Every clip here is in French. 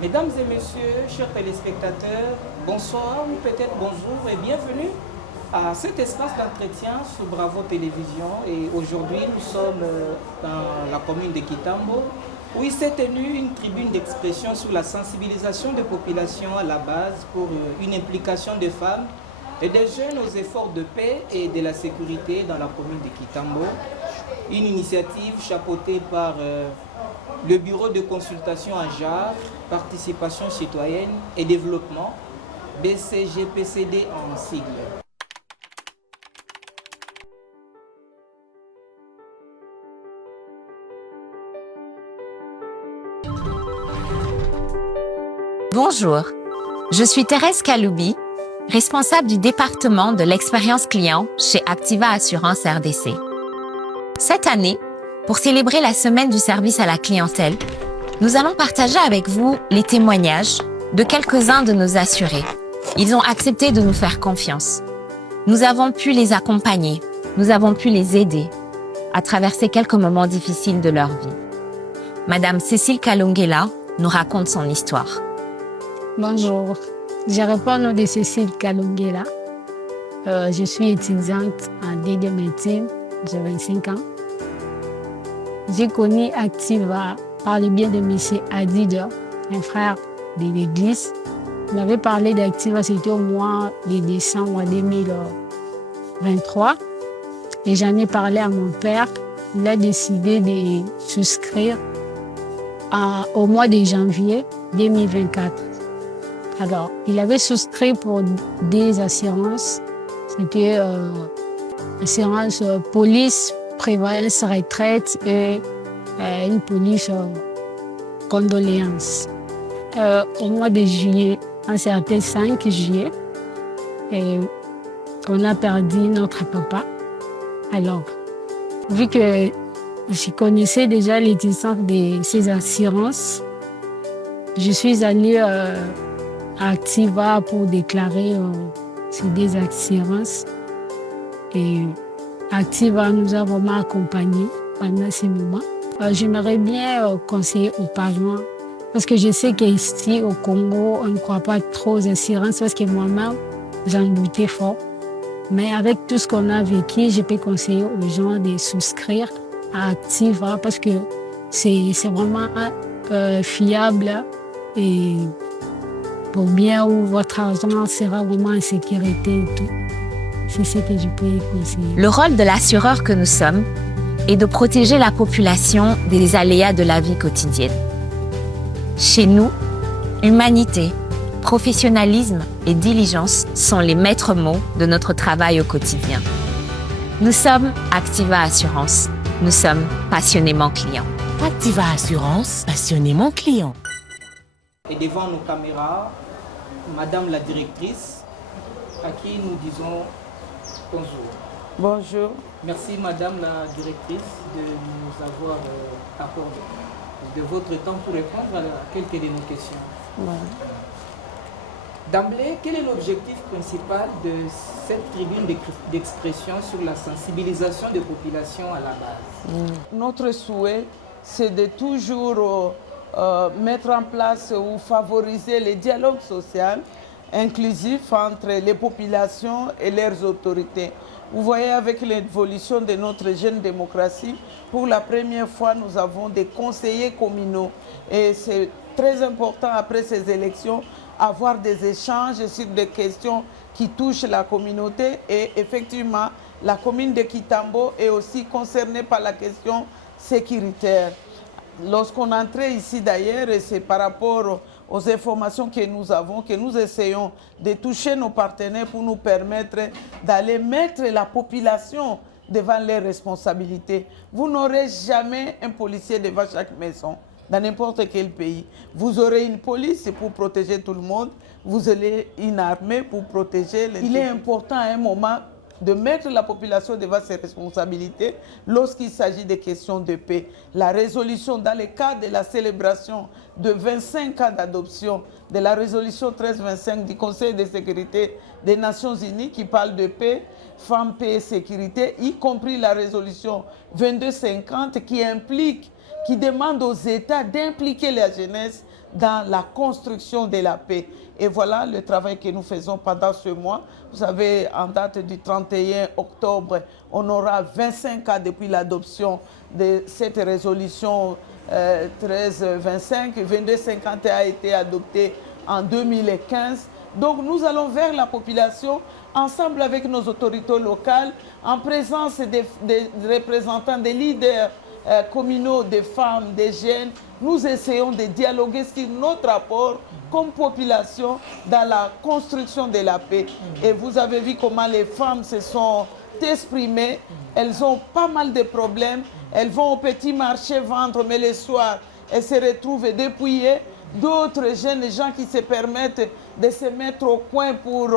Mesdames et messieurs, chers téléspectateurs, bonsoir ou peut-être bonjour et bienvenue à cet espace d'entretien sur Bravo Télévision. Et aujourd'hui, nous sommes dans la commune de Kitambo, où il s'est tenu une tribune d'expression sur la sensibilisation des populations à la base pour une implication des femmes et des jeunes aux efforts de paix et de la sécurité dans la commune de Kitambo. Une initiative chapeautée par le bureau de consultation en genre, participation citoyenne et développement, BCGPCD en sigle. Bonjour, je suis Thérèse Kaloubi, responsable du département de l'expérience client chez Activa Assurance RDC. Cette année, pour célébrer la semaine du service à la clientèle, nous allons partager avec vous les témoignages de quelques-uns de nos assurés. Ils ont accepté de nous faire confiance. Nous avons pu les accompagner, nous avons pu les aider à traverser quelques moments difficiles de leur vie. Madame Cécile Kalongela nous raconte son histoire. Bonjour, je réponds au nom de Cécile Kalongela. Je suis étudiante en DD médecine, j'ai 25 ans. J'ai connu Activa par le biais de M. Adida, un frère de l'église. Il m'avait parlé d'Activa, c'était au mois de décembre 2023. Et j'en ai parlé à mon père. Il a décidé de souscrire au mois de janvier 2024. Alors, il avait souscrit pour des assurances. C'était assurance police, prévoyance retraite et une police condoléances. Au mois de juillet, un certain 5 juillet, et on a perdu notre papa. Alors, vu que je connaissais déjà l'existence de ces assurances, je suis allée à Activa pour déclarer ces des assurances. Et Activa nous a vraiment accompagnés pendant ces moments. J'aimerais bien conseiller aux parents parce que je sais qu'ici au Congo, on ne croit pas trop aux assurances parce que moi-même, j'en doutais fort. Mais avec tout ce qu'on a vécu, je peux conseiller aux gens de souscrire à Activa parce que c'est vraiment fiable et pour bien où votre argent sera vraiment en sécurité et tout. C'est ce que je peux conseiller. Le rôle de l'assureur que nous sommes est de protéger la population des aléas de la vie quotidienne. Chez nous, humanité, professionnalisme et diligence sont les maîtres mots de notre travail au quotidien. Nous sommes Activa Assurance. Nous sommes passionnément clients. Activa Assurance, passionnément client. Et devant nos caméras, Madame la directrice, à qui nous disons bonjour. Bonjour. Merci Madame la directrice de nous avoir accordé de votre temps pour répondre à quelques de nos questions. Ouais. D'emblée, quel est l'objectif principal de cette tribune d'expression sur la sensibilisation des populations à la base? Notre souhait, c'est de toujours mettre en place ou favoriser le dialogue social inclusif entre les populations et leurs autorités. Vous voyez, avec l'évolution de notre jeune démocratie, pour la première fois, nous avons des conseillers communaux. Et c'est très important, après ces élections, avoir des échanges sur des questions qui touchent la communauté. Et effectivement, la commune de Kitambo est aussi concernée par la question sécuritaire. Lorsqu'on entrait ici d'ailleurs, et c'est par rapport aux informations que nous avons, que nous essayons de toucher nos partenaires pour nous permettre d'aller mettre la population devant les responsabilités. Vous n'aurez jamais un policier devant chaque maison, dans n'importe quel pays. Vous aurez une police pour protéger tout le monde, vous aurez une armée pour protéger les... Il est important à un moment de mettre la population devant ses responsabilités lorsqu'il s'agit des questions de paix. La résolution, dans le cadre de la célébration de 25 ans d'adoption de la résolution 1325 du Conseil de sécurité des Nations Unies qui parle de paix, femmes, paix et sécurité, y compris la résolution 2250 qui demande aux États d'impliquer la jeunesse dans la construction de la paix. Et voilà le travail que nous faisons pendant ce mois. Vous savez, en date du 31 octobre, on aura 25 ans depuis l'adoption de cette résolution 1325. 2250 a été adoptée en 2015. Donc nous allons vers la population, ensemble avec nos autorités locales, en présence des représentants, des leaders communaux, des femmes, des jeunes. Nous essayons de dialoguer sur notre apport comme population dans la construction de la paix. Et vous avez vu comment les femmes se sont exprimées. Elles ont pas mal de problèmes. Elles vont au petit marché vendre, mais le soir, elles se retrouvent dépouillées. D'autres jeunes gens qui se permettent de se mettre au coin pour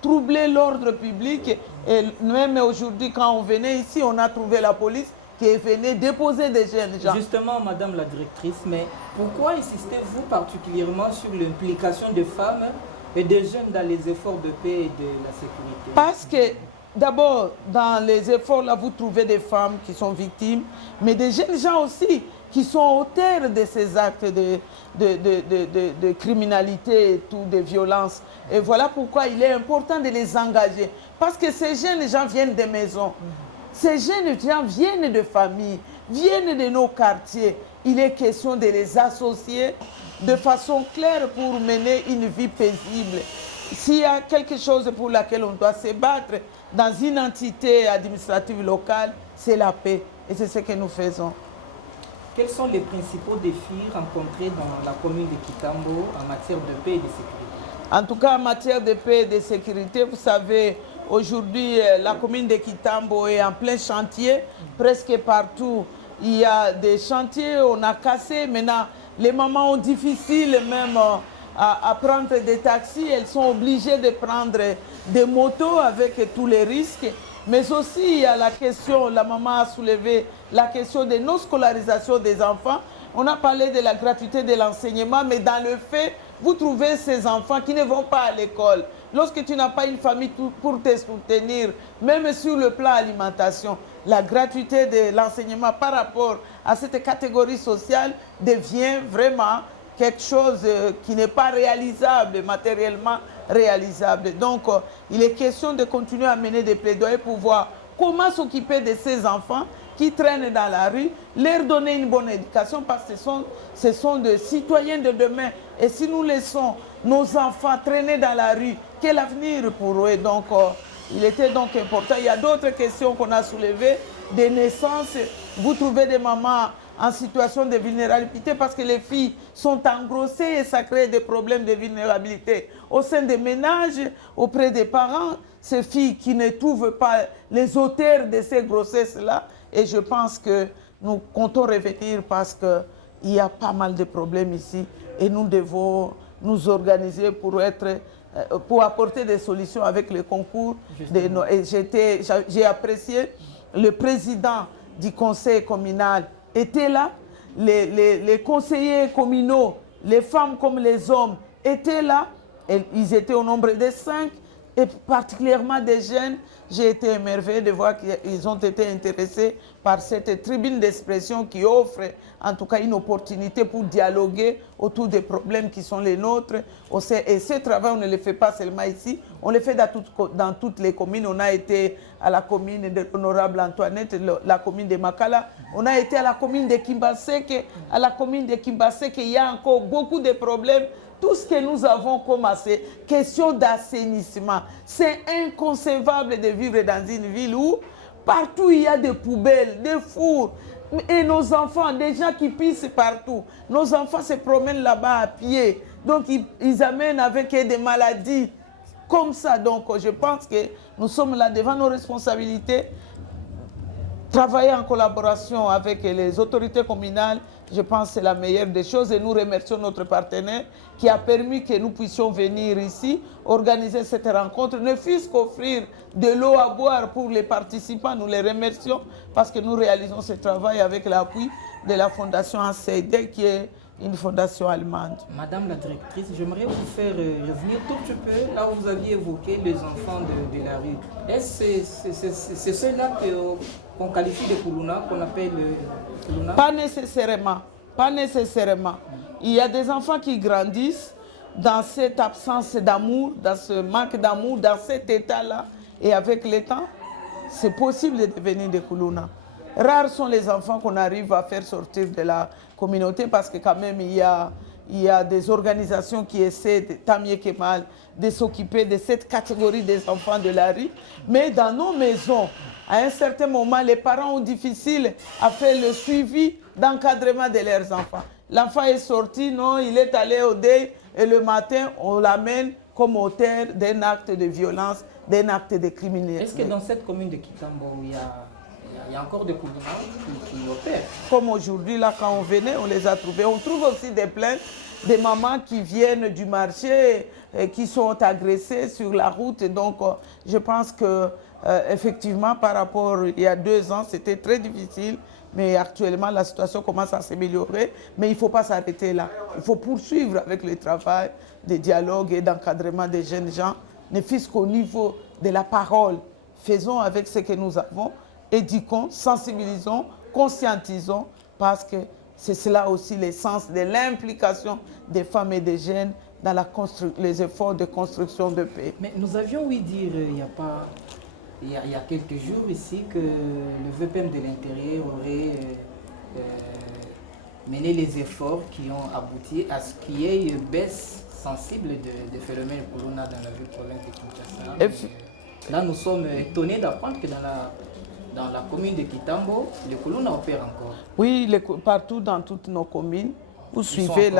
troubler l'ordre public. Et même aujourd'hui, quand on venait ici, on a trouvé la police qui venait déposer des jeunes gens. Justement, Madame la Directrice, mais pourquoi insistez-vous particulièrement sur l'implication des femmes et des jeunes dans les efforts de paix et de la sécurité? Parce que, d'abord, dans les efforts, là, vous trouvez des femmes qui sont victimes, mais des jeunes gens aussi qui sont auteurs de ces actes de criminalité et tout, de violence. Et voilà pourquoi il est important de les engager. Parce que ces jeunes gens viennent des maisons. Ces jeunes gens viennent de familles, viennent de nos quartiers. Il est question de les associer de façon claire pour mener une vie paisible. S'il y a quelque chose pour laquelle on doit se battre dans une entité administrative locale, c'est la paix. Et c'est ce que nous faisons. Quels sont les principaux défis rencontrés dans la commune de Kitambo en matière de paix et de sécurité? En tout cas, en matière de paix et de sécurité, vous savez, aujourd'hui, la commune de Kitambo est en plein chantier. Presque partout, il y a des chantiers, on a cassé. Maintenant, les mamans ont difficile même à prendre des taxis. Elles sont obligées de prendre des motos avec tous les risques. Mais aussi, il y a la question, la maman a soulevé la question de non-scolarisation des enfants. On a parlé de la gratuité de l'enseignement, mais dans le fait, vous trouvez ces enfants qui ne vont pas à l'école. Lorsque tu n'as pas une famille pour te soutenir, même sur le plan alimentation, la gratuité de l'enseignement par rapport à cette catégorie sociale devient vraiment quelque chose qui n'est pas réalisable, matériellement réalisable. Donc, il est question de continuer à mener des plaidoyers pour voir comment s'occuper de ces enfants qui traînent dans la rue, leur donner une bonne éducation parce que ce sont des citoyens de demain. Et si nous laissons nos enfants traîner dans la rue, quel avenir pour eux? Donc, il était donc important. Il y a d'autres questions qu'on a soulevées, des naissances. Vous trouvez des mamans en situation de vulnérabilité parce que les filles sont engrossées et ça crée des problèmes de vulnérabilité au sein des ménages, auprès des parents, ces filles qui ne trouvent pas les auteurs de ces grossesses-là. Et je pense que nous comptons revenir parce qu'il y a pas mal de problèmes ici et nous devons nous organiser pour apporter des solutions avec le concours. Et j'ai apprécié le président du conseil communal était là, les conseillers communaux, les femmes comme les hommes étaient là, et ils étaient au nombre de 5, et particulièrement des jeunes. J'ai été émerveillé de voir qu'ils ont été intéressés par cette tribune d'expression qui offre en tout cas une opportunité pour dialoguer autour des problèmes qui sont les nôtres. Et ce travail, on ne le fait pas seulement ici, on le fait dans toutes les communes. On a été à la commune de l'honorable Antoinette, la commune de Makala. On a été à la commune de Kimbaseke. À la commune de Kimbaseke, il y a encore beaucoup de problèmes. Tout ce que nous avons comme question d'assainissement, c'est inconcevable de vivre dans une ville où partout il y a des poubelles, des fours. Et nos enfants, des gens qui pissent partout. Nos enfants se promènent là-bas à pied. Donc ils amènent avec eux des maladies comme ça. Donc je pense que nous sommes là devant nos responsabilités. Travailler en collaboration avec les autorités communales, je pense que c'est la meilleure des choses. Et nous remercions notre partenaire qui a permis que nous puissions venir ici, organiser cette rencontre, ne fût-ce qu'offrir de l'eau à boire pour les participants. Nous les remercions parce que nous réalisons ce travail avec l'appui de la fondation ACD qui est une fondation allemande. Madame la directrice, j'aimerais vous faire revenir tout petit peu là où vous aviez évoqué les enfants de la rue. Est-ce que c'est ceux-là qu'on qualifie de Koulouna, qu'on appelle Koulouna? Pas nécessairement. Pas nécessairement. il y a des enfants qui grandissent dans cette absence d'amour, dans ce manque d'amour, dans cet état-là. Et avec le temps, c'est possible de devenir des koulouna. Rares sont les enfants qu'on arrive à faire sortir de la communauté parce que quand même il y a des organisations qui essaient, tant mieux que mal, de s'occuper de cette catégorie des enfants de la rue. Mais dans nos maisons, à un certain moment, les parents ont difficile à faire le suivi d'encadrement de leurs enfants. L'enfant est sorti, non, il est allé au deuil et le matin, on l'amène comme auteur d'un acte de violence, d'un acte de criminalité. Est-ce que dans cette commune de Kitambo, il y a encore des koulouna qui opèrent? Comme aujourd'hui, là, quand on venait, on les a trouvés. On trouve aussi des plaintes des mamans qui viennent du marché et qui sont agressées sur la route. Et donc, je pense que effectivement, par rapport il y a 2 ans, c'était très difficile. Mais actuellement, la situation commence à s'améliorer. Mais il ne faut pas s'arrêter là. Il faut poursuivre avec le travail de dialogue et d'encadrement des jeunes gens, ne fût-ce qu'au niveau de la parole. Faisons avec ce que nous avons, éduquons, sensibilisons, conscientisons, parce que c'est cela aussi l'essence de l'implication des femmes et des jeunes dans les efforts de construction de paix. Mais nous avions ouï dire il y a quelques jours ici que le VPM de l'Intérieur aurait mené les efforts qui ont abouti à ce qu'il y ait une baisse sensible de phénomènes koulouna dans la ville province de Kinshasa. Là, nous sommes étonnés d'apprendre que dans la commune de Kitambo, les koulouna opèrent encore. Oui, partout dans toutes nos communes. Vous suivez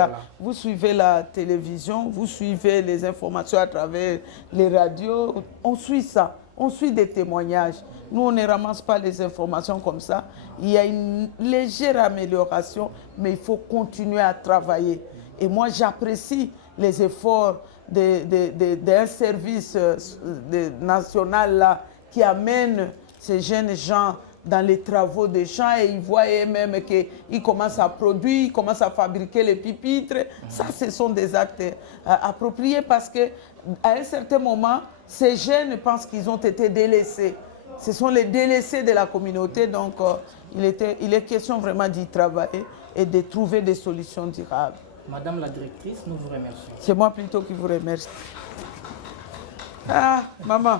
la télévision, vous suivez les informations à travers les radios. On suit ça, on suit des témoignages. Nous, on ne ramasse pas les informations comme ça. Il y a une légère amélioration, mais il faut continuer à travailler. Et moi, j'apprécie les efforts d'un service national là, qui amène ces jeunes gens dans les travaux des champs et ils voient eux-mêmes qu'ils commencent à produire, ils commencent à fabriquer les pupitres. Ça, ce sont des actes appropriés parce qu'à un certain moment, ces jeunes pensent qu'ils ont été délaissés. Ce sont les délaissés de la communauté, donc il est question vraiment d'y travailler et de trouver des solutions durables. Madame la directrice, nous vous remercions. C'est moi plutôt qui vous remercie. Ah, maman.